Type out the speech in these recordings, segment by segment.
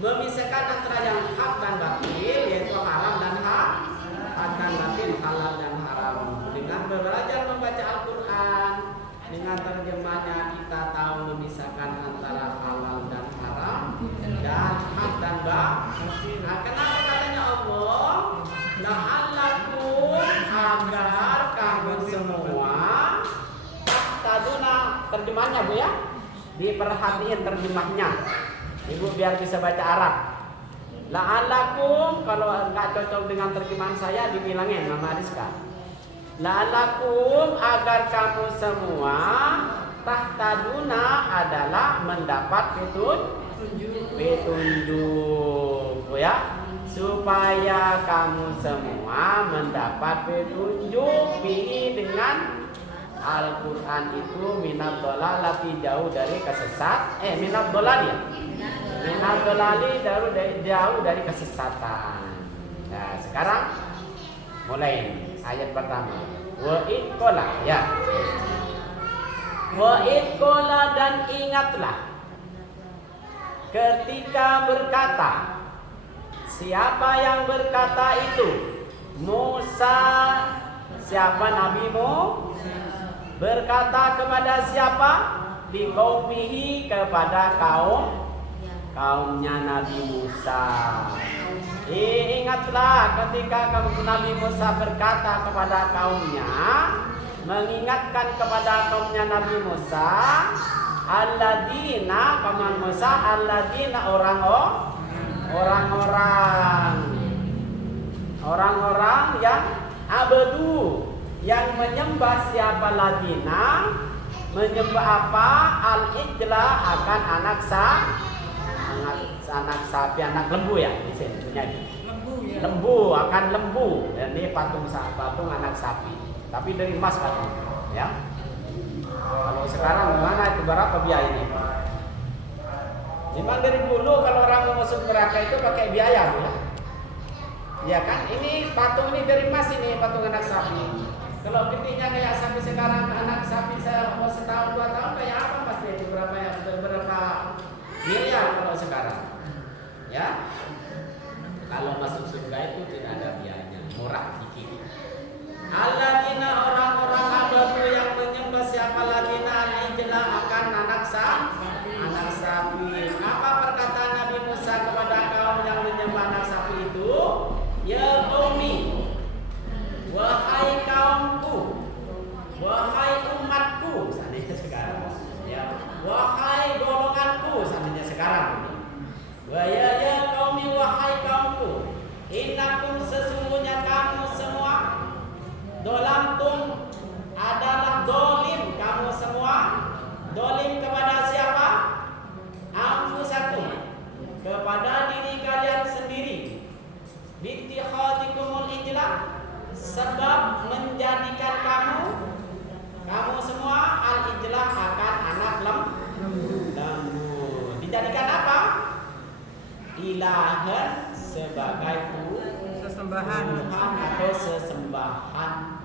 memisahkan antara yang hak dan batil, yaitu haram dan hak dan batil, halal dan haram. Dengan belajar membaca Al-Quran, dengan terjemahnya kita tahu memisahkan antara halal dan haram dan hak dan batil. Nah, kenapa katanya Allah? La'allakum, agar kamu semua taduna, terjemahnya Bu ya, diperhatiin terjemahnya. Ibu biar bisa baca Arab. La'allakum, kalau enggak cocok dengan terjemahan saya dibilangin Mama Rizka. La'allakum, agar kamu semua tahtaduna, adalah mendapat petunjuk ya, supaya kamu semua mendapat petunjuk bihi, dengan Al-Quran itu, minad dolalati, jauh dari kesesat, minad dolali, minad dolali, jauh dari kesesatan. Nah sekarang mulai ayat pertama. Wa idkola, ya. Wa idkola, dan ingatlah ketika berkata. Siapa yang berkata itu? Musa. Siapa nabimu? Berkata kepada siapa? Di qaumihi, kepada kaumnya Nabi Musa. Ingatlah ketika Nabi Musa berkata kepada kaumnya, mengingatkan kepada kaumnya Nabi Musa, alladzina, kaum Musa, alladzina, orang-orang yang abadu, yang menyembah siapa, ladina, menyembah apa? Al-ijla, akan anak sapi, anak lembu ya, di sini punya lembu, akan lembu. Dan ini patung anak sapi, tapi dari emas kan ya. Kalau sekarang mana itu berapa biayanya? Memang dari dulu kalau orang mau masuk neraka itu pakai biaya ya. Ya kan, ini patung ini dari emas, ini patung anak sapi. Kalau gedenya kayak sapi sekarang, anak sapi mau setahun 2 tahun kayak apa pasti itu berapa miliar kalau sekarang. Ya. Kalau masuk surga itu tidak ada biayanya, murah dikit. Alladzina, orang-orang abadu, yang menyembah siapa? Ladina al-ijla, akan anak sapi. Apa perkataan Nabi Musa kepada kaum yang menyembah anak sapi itu? Ya qaumi, wahai kaumku, wahai umatku, seandainya sekarang ya, wahai golonganku, seandainya sekarang. Wa ya qaumi, wahai kaumku, innakum, sesungguhnya kamu semua, dolamtum, adalah dolim, kamu semua dolim kepada siapa? Anfusakum, kepada diri kalian sendiri. Bittikhadikumul ijlah, sebab menjadikan kamu semua al-ijlah, akan anak lembu. Dijadikan apa? Ilahan, sebagai sesembahan atau sesembahan.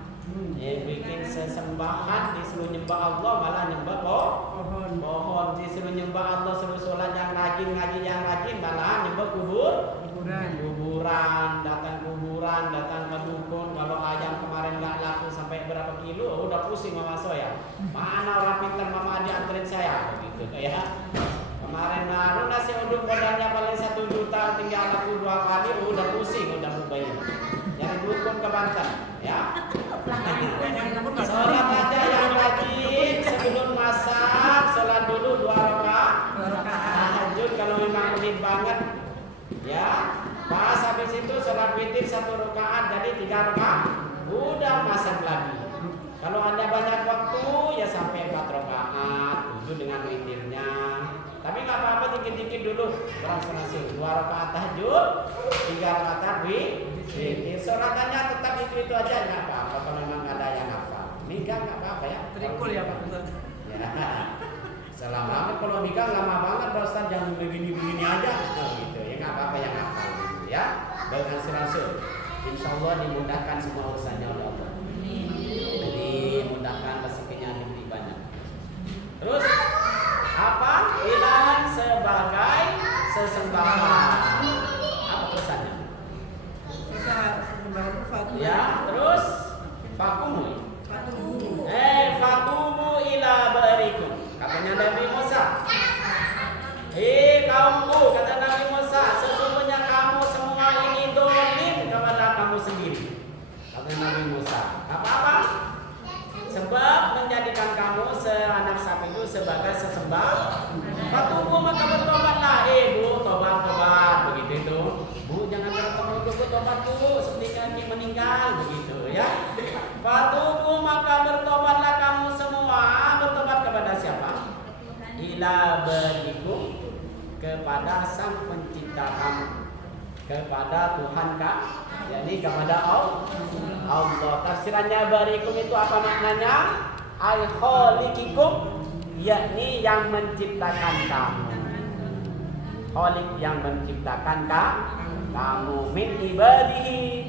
Bikin sesembahan, disuruh nyembah Allah malah nyembah pohon. Disuruh nyembah Allah, suruh sholat yang rajin, ngaji yang rajin, malah nyembah kuburan, datang ke dukun. Kalau ayam kemarin nggak laku sampai berapa kilo, udah pusing mama saya. Mana orang pintar mama dianterin saya, begitu ya. Kemarin naruh nasi uduk modalnya paling 1 juta, tinggal laku 2 kali, udah pusing, udah mubahin. Nyari dukun ke Banten, ya. Sholat aja yang rajin, sebelum masak, sholat dulu 2 rakaat. Tahajud kalau memang menit banget, ya. Pas habis itu sholat witir 1 rakaat, jadi 3 rakaat. Udah masak lagi. Kalau Anda banyak waktu, ya sampai 4 rakaat, 7 dengan witirnya. Tapi nggak apa-apa, dikit-dikit dulu. Transformasi 2 rakaat tahajud, 3 rakaat witir. Sholatannya tetap itu aja, nggak apa-apa. Kalau memang ada yang hafal, mikah nggak apa-apa ya. Trikul ya Pak Ustaz. Ya. Salam banget kalau mikah lama banget, Ustaz, jangan begini-begini aja. Nah, gitu ya, nggak apa-apa yang hafal. Ya, beransur-ansur. Insya Allah dimudahkan semua urusannya oleh Allah. Jadi mudahkan, rezekinya diberi banyak. Terus apa? Ilahan, sebagai sesembahan. sebagai sesembah. Fatubu maka bertobatlah. Bu, tobat begitu itu. Bu, jangan bertemu itu, bu, tobat dulu seperti kaki meninggal begitu ya. Fatubu maka bertobatlah kamu semua. Bertobat kepada siapa? Ila barikum, kepada sang pencipta kamu, kepada Tuhan kamu, yakni kepada Allah. Tafsirannya barikum itu apa maknanya? Al khaliqikum, yakni yang menciptakan kamu. Khaliq yang menciptakan kamu, min ibadatihi,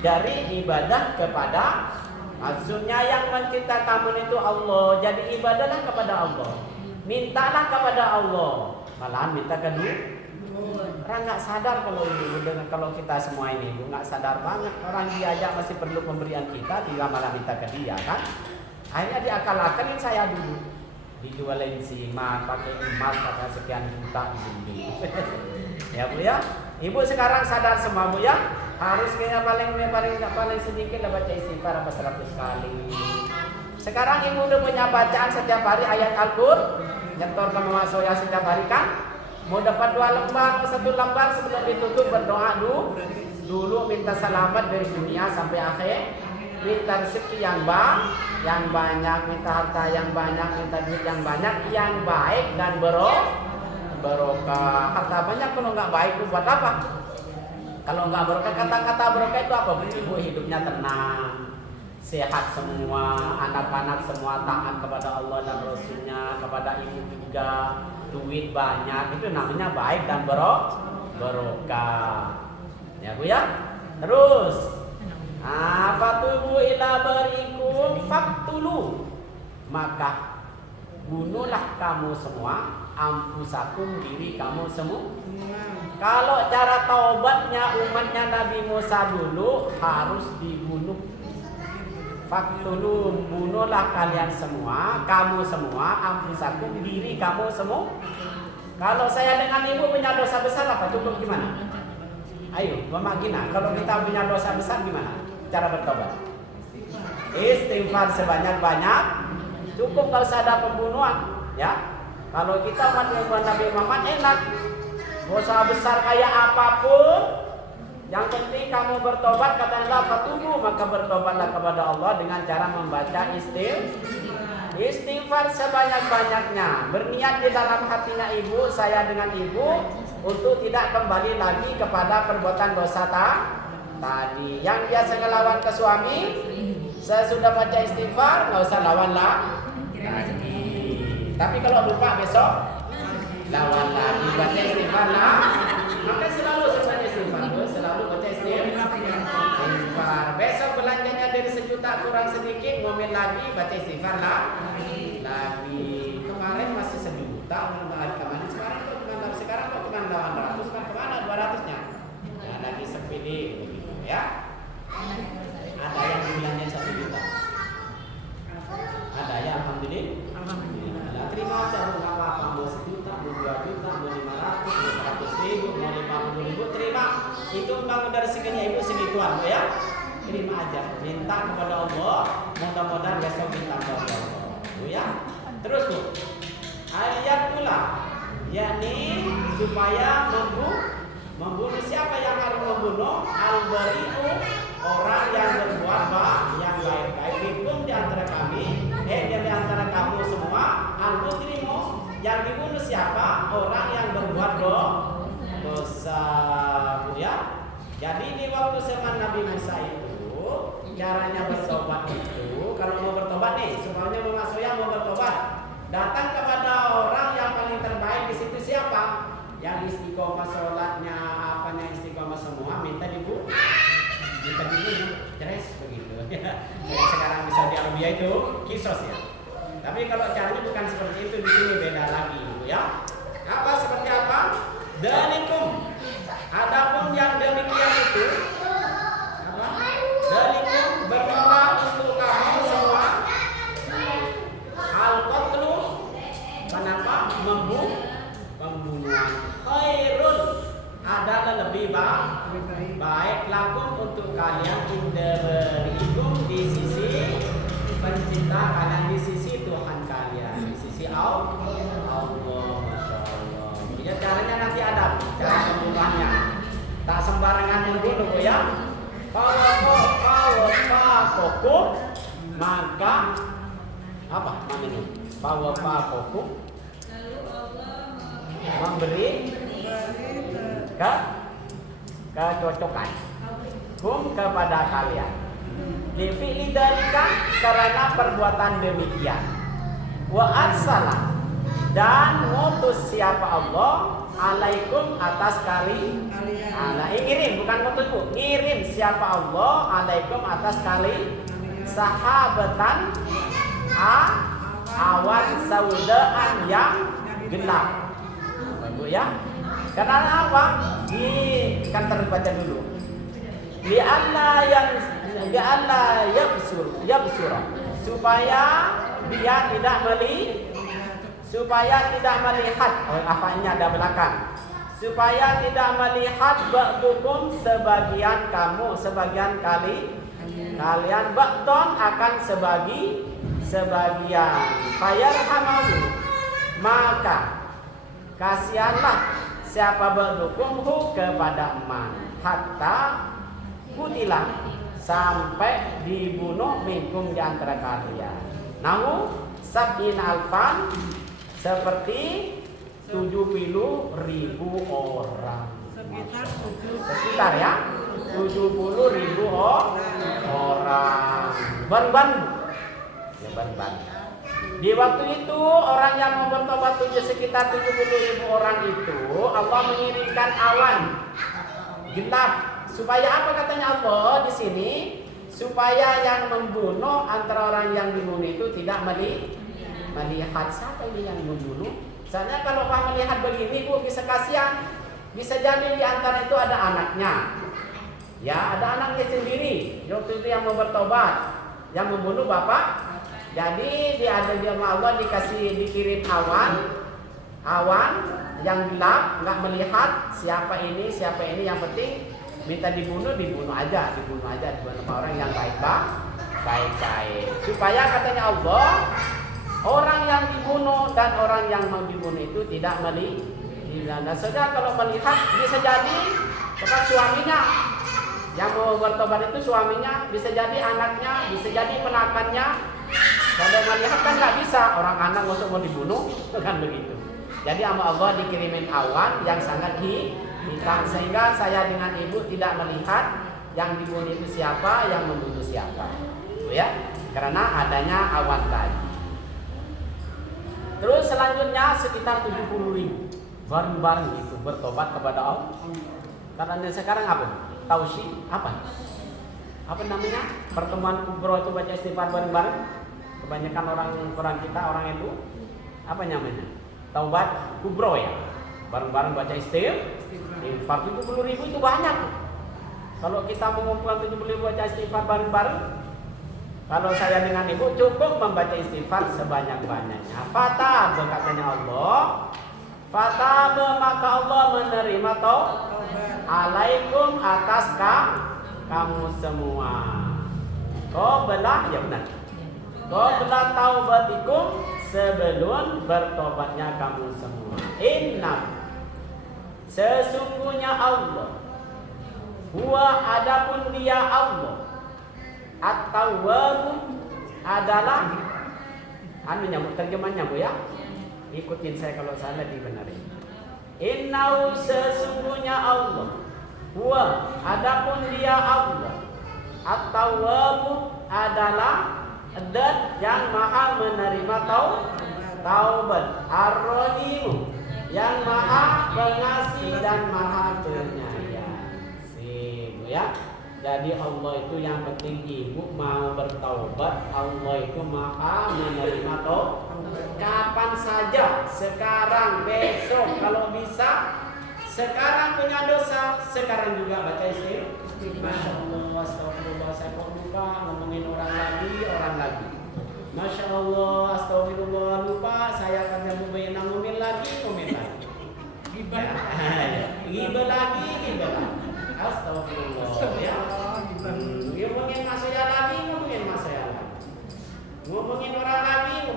dari ibadah kepada. Maksudnya yang mencipta kamu itu Allah. Jadi ibadahlah kepada Allah, mintalah kepada Allah. Malahan minta kedua. Orang nggak sadar kalau kita semua ini, nggak sadar banget. Orang diajak masih perlu pemberian kita, dia malah minta ke dia kan. Akhirnya diakal-akalin saya dulu, dijualin simak, pakai emas, pakai sekian juta dulu. Ya Bu ya. Ibu sekarang sadar semua Bu ya. Harus kayaknya paling sedikit lah baca istighfar 100 kali. Sekarang ibu udah punya bacaan setiap hari ayat Al-Qur'an, nyetor ke Mama Soya setiap hari kan? Mau dapat 2 lembar, 1 lembar sebelum ditutup berdoa dulu minta selamat dari dunia sampai akhir, minta rezeki yang banyak, minta harta yang banyak, minta duit yang banyak, yang baik dan barokah. Harta banyak kalau nggak baik itu buat apa? Kalau nggak barokah, kata-kata barokah itu apa? Ibu hidupnya tenang, sehat semua, anak-anak semua taat kepada Allah dan Rasulnya, kepada ibu juga, duit banyak, itu namanya baik dan barokah. Ya Bu ya. Terus, fatubu ila barikum faktulu, maka bunuhlah kamu semua ampusakum, diri kamu semua. Kalau cara taubatnya umatnya Nabi Musa dulu harus dibunuh. Faktulu, bunuhlah kalian semua, kamu semua, ampusakum, diri kamu semua. Kalau saya dengan ibu punya dosa besar apa? Cukup gimana? Ayo, Mama Gina, kalau kita punya dosa besar gimana cara bertobat? Istighfar sebanyak-banyak, cukup, gak usah ada pembunuhan ya. Kalau kita umat Nabi Muhammad enak, dosa besar kayak apapun, yang penting kamu bertobat, kata Allah, fatubu, maka bertobatlah kepada Allah dengan cara membaca istighfar sebanyak-banyaknya. Berniat di dalam hatinya ibu, saya dengan ibu, untuk tidak kembali lagi kepada perbuatan dosa tadi. Yang biasa ngelawan ke suami, saya sudah baca istighfar, nggak usah lawan lagi. Tapi kalau lupa besok, lawan lagi, baca istighfar lah. Maka selalu baca istighfar, selalu baca istighfar. Besok belanjanya dari 1 juta kurang sedikit, ngomel lagi, baca istighfar lah. Lagi kemarin masih 1 juta, kemarin sekarang kok cuma 800, kan kemana 200-nya? Nah, lagi sepede begitu ya. Ada yang bilangnya 1 juta. Ada ya, alhamdulillah. Terima aja, nggak apa-apa, mau 1 juta, mau 2 juta, mau 500, mau 100 ribu, mau 50 ribu, terima. Itu memang dari rezekinya ibu segituan ya. Terima aja, minta kepada Allah, mudah-mudahan besok minta kepada Allah ya. Terus Bu, ayat pula, yakni supaya membunuh siapa yang harus membunuh? Al-bari'u, orang yang berbuat yang baik-baik. Bikum di antara kami, di antara kamu semua. Al-mujrimu, yang dibunuh siapa? Orang yang berbuat dosa ya. Jadi di waktu zaman Nabi Musa itu, caranya bertobat itu, kalau mau bertobat nih, semuanya Mama Soya mau bertobat, datang kepada orang yang paling terbaik di situ siapa? Yang istiqomah sholatnya, apanya istiqomah semua, minta dibunuh, ceres begitu. Yang sekarang di Saudi Arabia itu kisos ya. Tapi kalau caranya bukan seperti itu, di sini beda lagi ya. Apa seperti apa? Dalikum. Adapun yang demikian itu apa? Dalikum bermula untuk kamu semua. Al-qatlu, kenapa? Pembunuhan. Khairun, adalah lebih baik lakum untuk kalian, inda berikum, di sisi pencipta kalian, di sisi Tuhan kalian. dulu Bu ya. Fawafakokum, maka apa namanya? Fawafakokum, memberi kecocokan kepada kalian. Lifi'li dzalika, karena perbuatan demikian. Wa arsalah, dan ngutus siapa Allah alaikum atas kalian. Ngirim, bukan ngutus Bu. Ngirim siapa Allah alaikum atas kalian sahabatan awan saudaan yang gelap. Bu ya. Karena apa? Kan terbaca dulu. Li'alla yabsur, supaya dia tidak melihat. Apa-nya ada belakang. Supaya tidak melihat ba'dukum, sebagian kalian ba'don akan sebagian. Fayarhamahu, maka kasihanlah siapa ba'dukum kepada man, hatta kutilah, sampai dibunuh minkum di antara kalian. Namun sab'in alfan, seperti 70.000 orang. Sekitar ya 70.000 orang. Ban. Di waktu itu orang yang mau bertobat sekitar 70.000 orang itu, Allah mengirimkan awan gelap. Supaya apa katanya Allah di sini? Supaya yang membunuh antara orang yang dibunuh itu tidak melihat siapa ini yang membunuh. Soalnya kalau Pak melihat begini Bu, bisa kasihan. Bisa jadi di antara itu ada anaknya. Ya, ada anaknya sendiri. Waktu itu yang mau bertobat, yang membunuh bapak. Jadi di Allah dikirim awan yang gelap, nggak melihat siapa ini, yang penting minta dibunuh aja sama orang yang baik. Supaya katanya Allah, orang yang dibunuh dan orang yang mau dibunuh itu tidak melihat. Nah, saudara kalau melihat bisa jadi suaminya yang mau bertobat itu, suaminya, bisa jadi anaknya, bisa jadi penakannya. Kalau melihat kan nggak bisa, orang anak nggak mau dibunuh, kan begitu. Jadi sama Allah dikirimin awan yang sangat hitam, sehingga saya dengan ibu tidak melihat yang dibunuh itu siapa, yang membunuh siapa, ya, karena adanya awan tadi. Terus selanjutnya sekitar 70.000 bareng-bareng itu bertobat kepada Allah. Karena sekarang apa? Tausyid apa namanya? Pertemuan kubro itu baca istighfar bareng-bareng. Kebanyakan orang kita, orang itu apa namanya? Taubat kubro ya. Bareng-bareng baca istighfar 70.000 itu banyak. Kalau kita mengumpulkan 70.000 baca istighfar bareng-bareng, kalau saya dengan ibu cukup membaca istighfar sebanyak-banyaknya. Fatah katanya Allah. Fatah maka Allah menerima alaikum atas kamu semua. Belah ya benar. Belah taubatikum, sebelum bertobatnya kamu semua. Inna, sesungguhnya Allah, huwa adapun dia Allah, At-Tawwab adalah terjemahnya Bu ya. Ikutin saya kalau salah dibenarin. Innahu, sesungguhnya Allah, huwa adapun dia Allah, At-Tawwab adalah dan yang maha menerima taubat, Ar-Rahim, yang maha pengasih dan maha penyayang. Bu ya. Jadi Allah itu yang penting ibu mau bertaubat, Allah itu maha menerima taubat. Kapan saja, sekarang, besok, kalau bisa. Sekarang punya dosa, sekarang juga baca istighfar. Masya Allah, astagfirullah, saya kok lupa ngomongin orang lagi. Masya Allah, astagfirullah, lupa, saya akan ngomongin lagi. Gibah lagi. Astagfirullah. Ngomongin masalah lagi. Ngomongin orang lagi.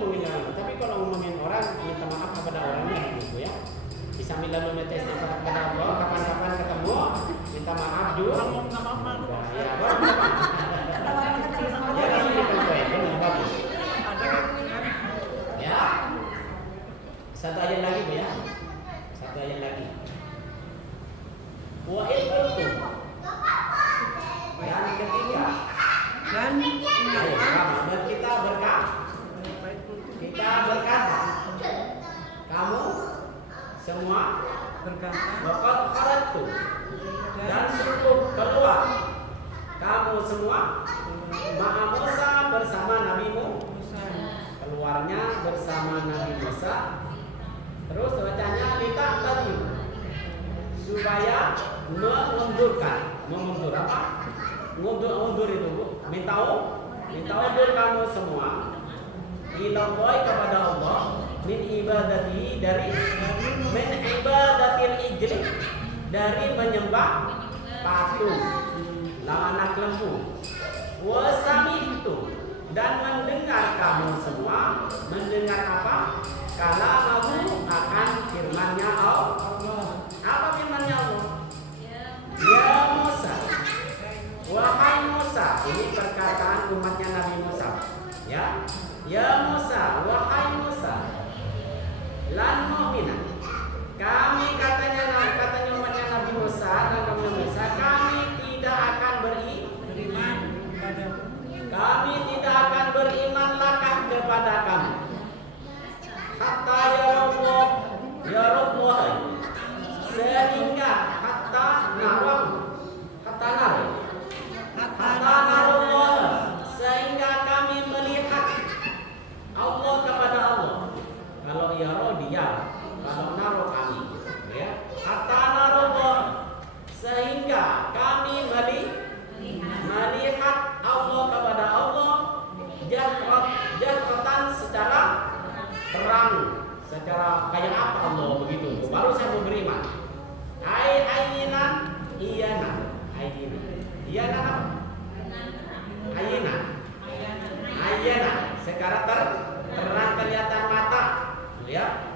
Tapi kalau ngomongin orang, minta maaf kepada orangnya gitu ya. Bisa minta istighfar kepada Allah, kapan-kapan ketemu mau minta maaf juga. Ya, ya langsung dikonvoy, benar bagus. Ya, satu ayat lagi Bu ya, satu ayat lagi. Wa ilmukum, dan ketika dan kita berkata, kamu semua bakal kharatu, dan sungguh keluar kamu semua ma'a Musa bersama Nabi Musa, keluarnya bersama Nabi Musa. Terus bacanya litak tadi supaya mengundur apa? Mundur itu Bu. Minta undur kamu semua ilallah kepada Allah min ibadati dari min ibadatil ijli, dari menyembah patung anak lembu, wasami'tu, dan mendengar kamu semua mendengar apa? Kalamahu, akan firman-Nya Allah. Apa firman-Nya Allah? Ya Musa, wahai Musa, ini perkataan umatnya Nabi Musa. Ya Musa, wahai Musa, lan mu'mina, kami katanya umatnya Nabi Musa dan Nabi Musa, kami tidak akan beriman lakah kepada kamu hatta ya Rabbah, sehingga hatta narallah, sehingga kami melihat Allah kepada Allah. Kalau yaro dia, kalau naro kami, ya. Hatta narallah, sehingga kami melihat Allah kepada Allah jahratan, secara terang, secara kayak apa Allah begitu. Baru saya mau beriman. Ayyinan apa? Ayyana, sekarang terang kelihatan mata, ya.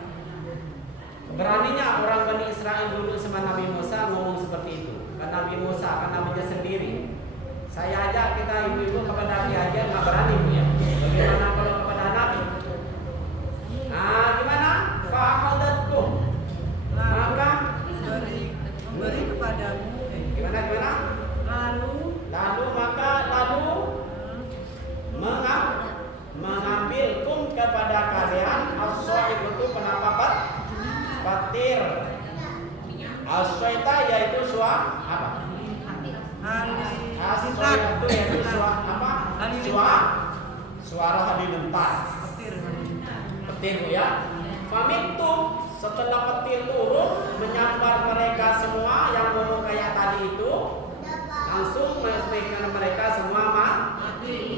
Beraninya orang Bani Israel dulu sama Nabi Musa ngomong seperti itu. Karena Nabi Musa, karena namanya sendiri. Saya aja, kita ibu-ibu kepada Nabi aja nggak berani Bu ya. Bagaimana kalau kepada Nabi? Nah, gimana? Fa'adatkum, maka memberi kepadamu. Gimana? Lalu mengambilkum kepada kalian as-sa'id, itu penampakan patir. As-sa'ita yaitu apa? As-sa'ita yaitu suara halilintar. Petir Bu ya. Famintum, setelah petir turun menyambar mereka semua yang ngomong kayak tadi itu, langsung mereka semua mati.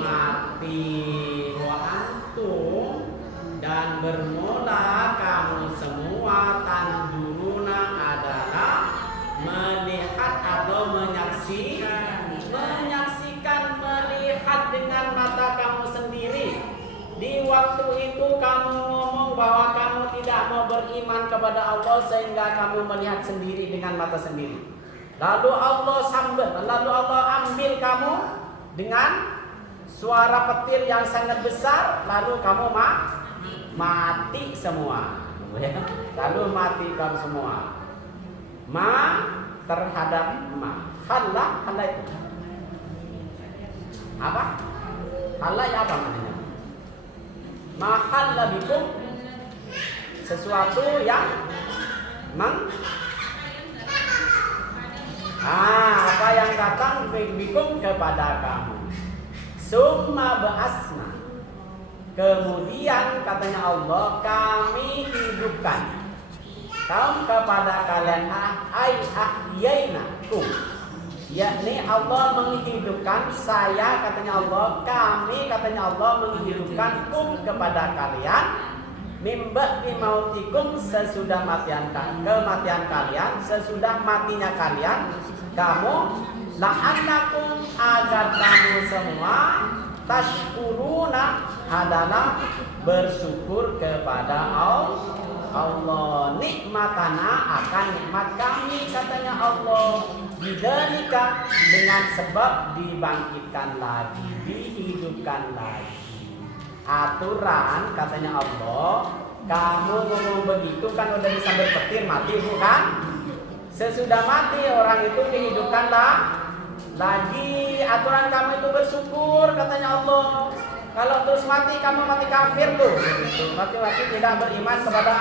Wa antum, dan bermula kamu semua tanduruna adalah melihat atau menyaksikan melihat dengan mata kamu sendiri. Di waktu itu kamu ngomong bahwa kamu tidak mau beriman kepada Allah sehingga kamu melihat sendiri dengan mata sendiri. Lalu Allah ambil kamu dengan suara petir yang sangat besar, lalu kamu mati semua. Lalu mati kamu semua. Terhadap Halla itu apa? Halla ya apa maknanya? Mahalla bikum, sesuatu yang apa yang datang bikum kepada kamu. Summa ba'asna, kemudian katanya Allah, kami hidupkan kaum kepada kalian ahyainakum, yakni Allah menghidupkan saya, katanya Allah, kami, katanya Allah menghidupkan kepada kalian mimba mautikum, sesudah kematian kalian, sesudah matinya kalian, kamu la'annakum, agar kamu semua tashkuruna, adalah bersyukur kepada Allah. Allah, nikmatana akan nikmat kami, katanya Allah. Bidzalika, dengan sebab dibangkitkan lagi, dihidupkan lagi. Aturan, katanya Allah, kamu ngomong begitu kan udah disambar petir, mati bukan? Sesudah mati orang itu dihidupkan lagi. Aturan kamu itu bersyukur, katanya Allah. Kalau terus mati, kamu mati kafir tuh. Mati-mati tidak beriman kepada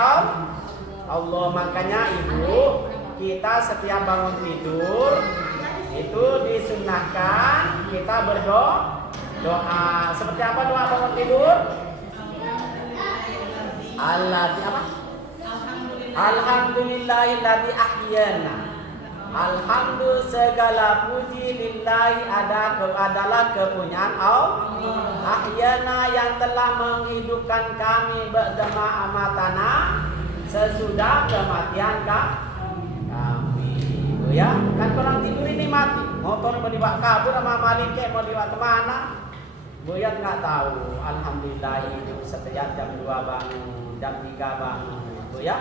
Allah. Makanya ibu, kita setiap bangun tidur itu disunnahkan kita berdoa. Seperti apa doa bangun tidur? Alhamdulillahilladzi ahyana. Alhamdulillah, segala puji lillahi adalah kepunyaan Allah. Ahyana, yang telah menghidupkan kami ba'da amatana, sesudah kematian kami. Itu ya, kan orang tidur ini mati. Motor mau dibawa kabur sama Malik, mau dibawa kemana? Buyat nggak tahu. Alhamdulillah hidup setiap jam 2 bangun, jam 3 bangun. Itu ya.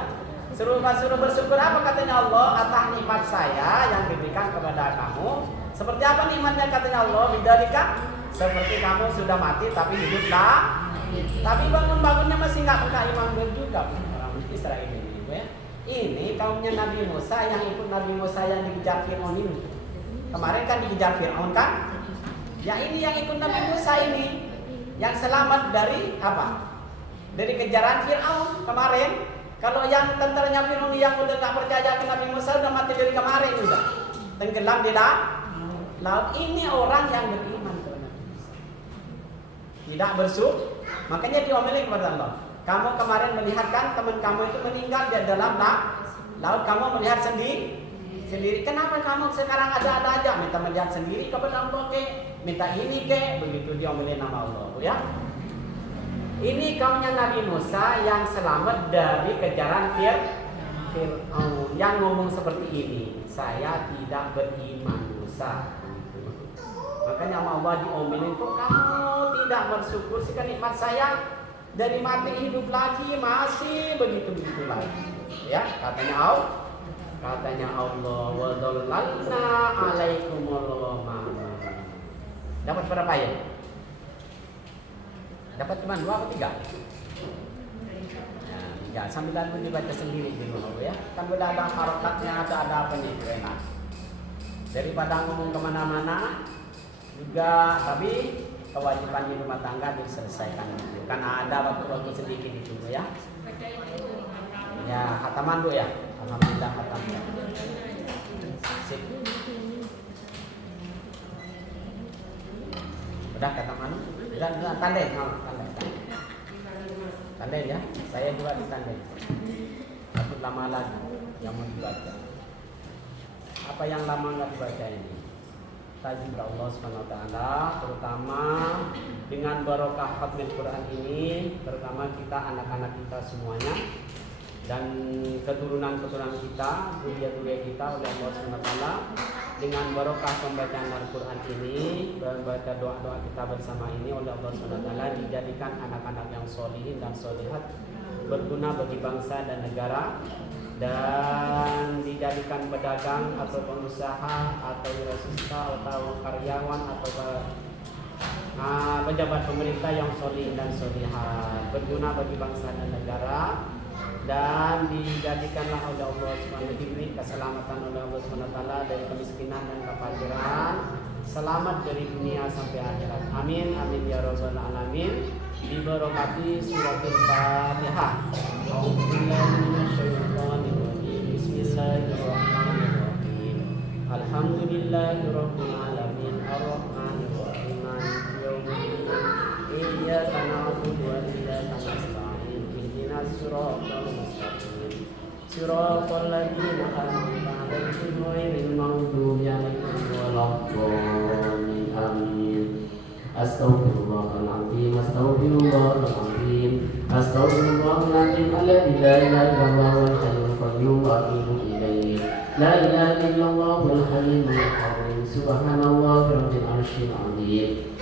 Suruh bersyukur apa, katanya Allah, atas nikmat saya yang diberikan kepada kamu. Seperti apa nikmatnya, katanya Allah? Bidzalika, seperti kamu sudah mati tapi hiduplah. Tapi bangun-bangunnya masih nggak buka iman juga orang Israel ini, ya. Ini kaumnya Nabi Musa yang ikut Nabi Musa yang dikejar Fir'aun ini. Kemarin kan dikejar Fir'aun kan? Ya ini yang ikut Nabi Musa ini yang selamat dari apa? Dari kejaran Fir'aun kemarin. Kalau yang tentaranya Fir'aun yang udah nggak percaya ke Nabi Musa udah mati dari kemarin juga, tenggelam di laut. Ini orang yang beriman kepada Nabi Musa, tidak bersyukur. Makanya diomelin kepada Allah. Kamu kemarin melihat kan teman kamu itu meninggal di dalam laut, kamu melihat sendiri. Kenapa kamu sekarang ada aja minta melihat sendiri kepada Allah ke, minta ini ke, begitu diomelin nama Allah, ya. Ini kaumnya Nabi Musa yang selamat dari kejaran Fir'aun, yang ngomong seperti ini, saya tidak beriman Musa. Makanya sama Allah diomelin, kok kamu tidak bersyukur sih nikmat saya, dari mati hidup lagi, masih begitu lagi. Ya, katanya Allah, wa dhallalna alaikumul ghamam. Dapat berapa ya? Dapat cuma 2 atau 3? Ya, sambil lalu dibaca sendiri di rumah ya. Kan udah ada harokatnya, ada apa nih, enak. Daripada ngomong kemana-mana juga, tapi kewajiban di rumah tangga diselesaikan dulu. Karena ada waktu sedikit itu ya. Ya, khataman dulu ya. Alhamdulillah khataman. Sip. Udah khataman? Udah tandai ya. Saya juga ditandai. Takut lama lagi yang mau dibaca. Apa yang lama nggak dibaca ini? Tajib Allah Subhanahu wa taala, terutama dengan barokah khatmil Quran ini, terutama kita anak-anak kita semuanya dan keturunan-keturunan kita, zuriat-zuriat kita oleh Allah Subhanahu wa taala, dengan barokah pembacaan Al-Quran ini, membaca doa-doa kita bersama ini oleh Allah Subhanahu wa taala, dijadikan anak-anak yang solihin dan solihat, berguna bagi bangsa dan negara, dan dijadikan pedagang atau pengusaha atau wirausaha atau karyawan atau pejabat pemerintah yang solih dan solihat, berguna bagi bangsa dan negara, dan dijadikanlah oleh Allah SWT diberi keselamatan oleh Allah SWT dari kemiskinan dan kefakiran, selamat dari dunia sampai akhirat. Amin amin ya rabbal alamin. Bi barakati suratul Fatihah. Bismillahirrahmanirrahim. Alhamdulillahirabbil alamin arrahmanir rahim maliki yaumiddin. Iyyaka na'budu wa iyyaka nasta'in. Ihdinas siratal mustaqim. Siratal ladzina an'amta 'alaihim ghairil maghdubi 'alaihim waladdallin. Amin. Astaghfirullahaladzim, astaghfirullahaladzim, astaghfirullahaladzim, alladzi la ilaha illallah wal hayyul qayyum wa atubu ilaih. La ilaha illallah wal hayyul qayyum. Subhanallah rabbil arsyil azim.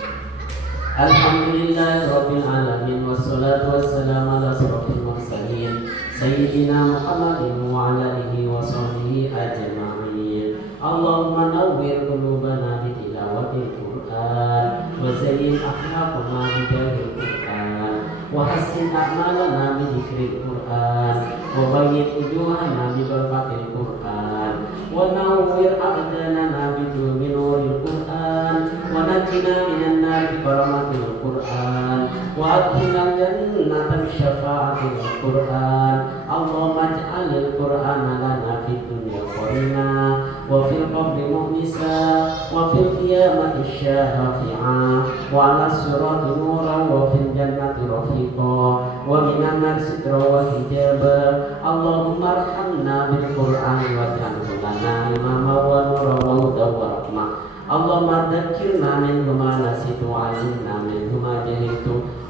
Alhamdulillah rabbil alamin, wassalatu wassalamu ala asyrofil mursalin سيدنا محمد وعلى آله وصحبه أجمعين. اللهم نور قلوبنا بتلاوة القرآن وزين أخلاقنا بجاه القرآن وحسن أعمالنا بذكر القرآن وبيض وجوهنا ببركة القرآن ونور أبداننا بنور القرآن ونجنا من النار بكرامة القرآن وأدخلنا الجنة بشفاعة القرآن. اللهم اجعل القرآن لنا في الدنيا قرينا وفي القبر مؤنسا وفي القيامة شافعا وعلى الصراط نورا وفي الجنة رفيقا ومن النار سترا وحجابا. اللهم ارحمنا بالقرآن واجعله لنا إماما ونورا وهدى ورحمة. اللهم ذكرنا منه ما نسيت وعلمنا منه ما جهلت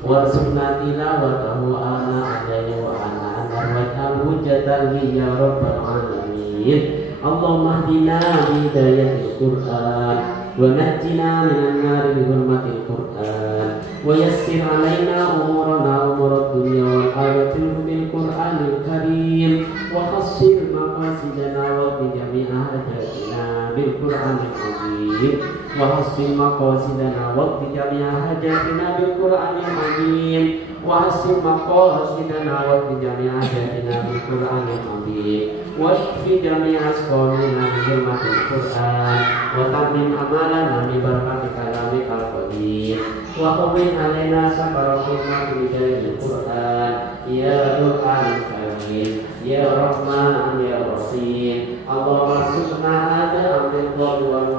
وارزقنا تلاوته آناء الليل وآناء النهار واجعله حجة لي يا رب العالمين. اللهم اهدنا بهداية القرآن ونجنا من النار بحرمة القرآن ويسر علينا أمورنا أمور الدنيا والآخرة بالقرآن الكريم وحصل مقاصدنا وقضي جميع حاجاتنا بالقرآن العظيم وحصل مقاصدنا وقضي جميع حاجاتنا بالقرآن العظيم وحصل مقاصدنا وقضي جميع حاجاتنا بالقرآن العظيم واشف جميع أسقامنا بحرمة القرآن وتمم أمالنا ببركة كلامك القدير وقوم علينا سفرتنا بجاه القرآن يا قرآن الكريم يا رحمن يا رحيم. اللهم ارزقنا هذا الرضا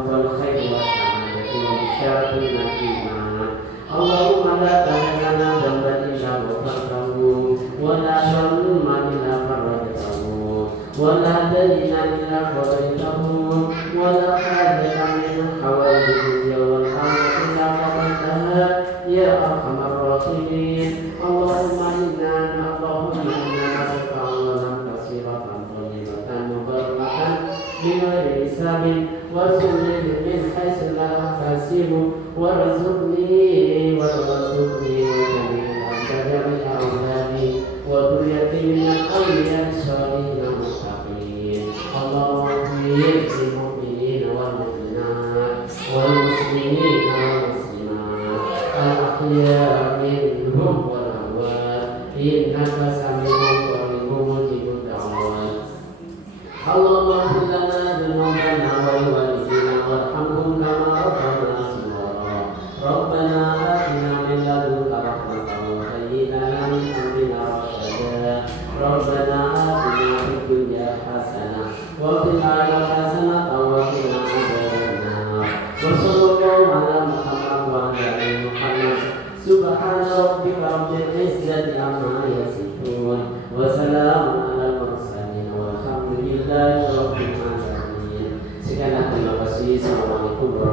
والخير والسعادة والبشارة من الإيمان. اللهم لا تدع لنا ذنبا إلا غفرته ولا هما إلا فرجته ولا دينا إلا قضيته ولا حاجة من حوائج الدنيا والآخرة إلا قضيتها يا أرحم الراحمين. اللهم إنا نسألك عملا كثيرا طيبة مباركة بغير حساب وارزقني من حيث لا أحتسب وارزقني جميع أولادي وذريتي من الأولياء الصالحين المتقين. اللهم اغفر للمؤمنين والمؤمنات والمسلمين والمسلمات الأحياء منهم والأموات إنك سميع قريب مجيب الدعوات. اللهم اغفر لنا ذنوبنا ولوالدينا وارحمهم كما ربنا صغارا. ربنا آتنا من لدنك رحمة وهيئ لنا من أمرنا رشدا. ربنا آتنا في الدنيا حسنة وفي الآخرة حسنة وقنا عذاب النار. وصلى الله على محمد وعلى آل محمد. سبحان ربك رب العزة عما يصفون وسلام على المرسلين والحمد لله رب العالمين. Sekian terima kasih. Assalamualaikum warahmatullahi wabarakatuh.